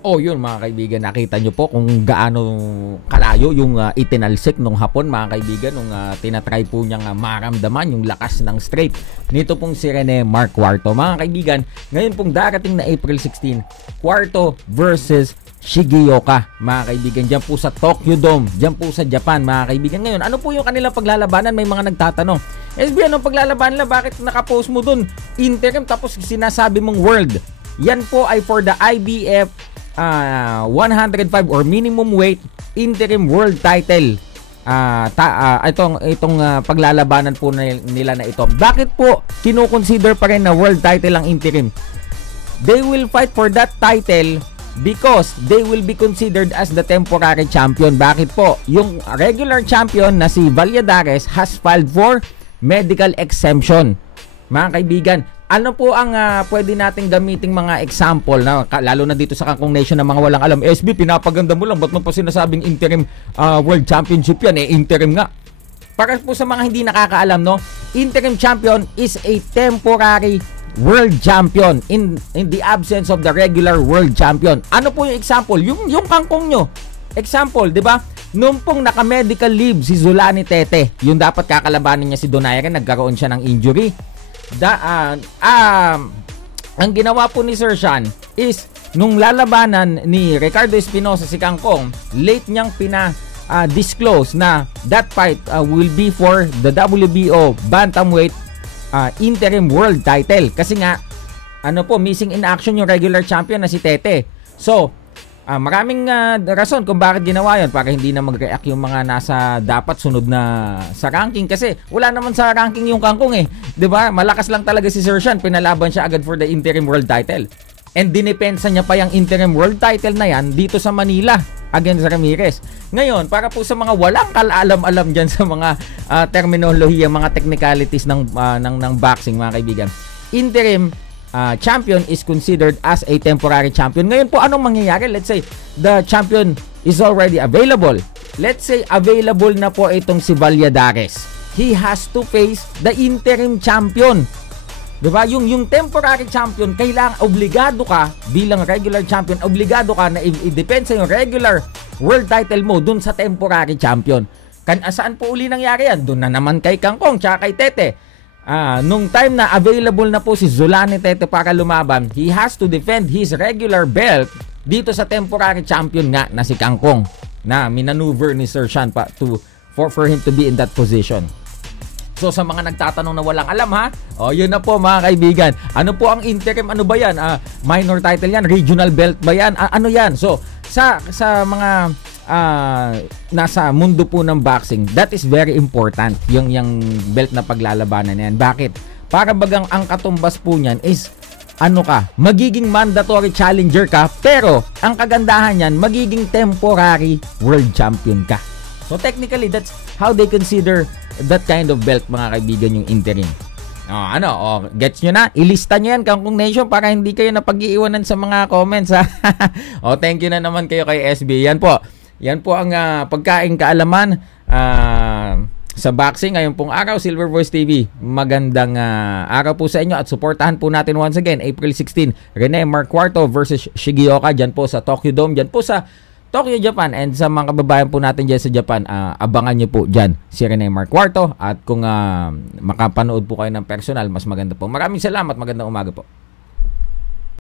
Oh, yun mga kaibigan, nakita nyo po kung gaano kalayo yung itinalsik nung hapon mga kaibigan nung tinatry po niyang maramdaman yung lakas ng straight nito pong si Rene Mark Quarto. Mga kaibigan, ngayon pong darating na April 16, Quarto versus Shigeoka mga kaibigan, dyan po sa Tokyo Dome, dyan po sa Japan mga kaibigan. Ngayon, ano po yung kanilang paglalabanan? May mga nagtatanong, SB, anong paglalabanan nila? Bakit nakapost mo dun interim tapos sinasabi mong world? Yan po ay for the IBF 105 or minimum weight interim world title. Itong paglalabanan po nila na ito. Bakit po kino-consider pa rin na world title ang interim? They will fight for that title because they will be considered as the temporary champion. Bakit po? Yung regular champion na si Valladares has filed for medical exemption. Mga kaibigan, ano po ang pwede nating gamiting mga example na lalo na dito sa Kangkong Nation na mga walang alam? SB, pinapaganda mo lang, ba't mo pa sinasabing interim world championship yan? Interim nga. Para po sa mga hindi nakakaalam, no, interim champion is a temporary world champion in the absence of the regular world champion. Ano po yung example? Yung kangkong nyo. Example, di ba? Noong pong naka-medical leave si Zulani Tete, yung dapat kakalabanin niya si Donaire, nagkaroon siya ng injury. Ang ginawa po ni Sir Sean is nung lalabanan ni Ricardo Espinosa si Kangkong, late niyang disclose na that fight will be for the WBO bantamweight interim world title kasi nga missing in action yung regular champion na si Tete. So maraming rason kung bakit ginawa yun, para hindi na mag-react yung mga nasa dapat sunod na sa ranking, kasi wala naman sa ranking yung Kangkong 'di ba? Malakas lang talaga si Sir Sean, pinalaban siya agad for the interim world title. And dinipensa niya pa yung interim world title na yan dito sa Manila against Ramirez. Ngayon, para po sa mga walang kaalam-alam dyan sa mga terminolohiya, mga technicalities ng boxing mga kaibigan, interim champion is considered as a temporary champion. Ngayon po, anong mangyayari? Let's say the champion is already available. Let's say available na po itong si Valladares. He has to face the interim champion. Diba? Yung temporary champion, kailangan, obligado ka bilang regular champion, obligado ka na i-depend sa yung regular world title mo dun sa temporary champion. Saan po uli nangyari yan? Dun na naman kay Kangkong tsaka kay Tete. Nung time na available na po si Zulani Tete para lumaban, he has to defend his regular belt dito sa temporary champion nga na si Kangkong, na minaneuver ni Sir Sean for him to be in that position. So sa mga nagtatanong na walang alam yun na po mga kaibigan. Ano po ang interim? Ano ba yan? Minor title yan? Regional belt ba yan? Ano yan? So sa mga nasa mundo po ng boxing, that is very important, yung belt na paglalabanan na yan. Bakit? Para bagang ang katumbas po niyan is magiging mandatory challenger ka, pero ang kagandahan niyan, magiging temporary world champion ka. So technically, that's how they consider that kind of belt mga kaibigan, yung interim. Gets nyo na? Ilista nyo yan, Kangkong Nation, para hindi kayo napag-iiwanan sa mga comments thank you na naman kayo kay SB. Yan po ang pagkaing kaalaman sa boxing ngayong pong araw. Silver Voice TV, magandang araw po sa inyo, at suportahan po natin once again April 16, Rene Mark Quarto versus Shigeoka dyan po sa Tokyo Dome, dyan po sa Tokyo, Japan. And sa mga kababayan po natin dyan sa Japan, abangan nyo po dyan si Rene Mark Quarto, at kung makapanood po kayo ng personal, mas maganda po. Maraming salamat, magandang umaga po.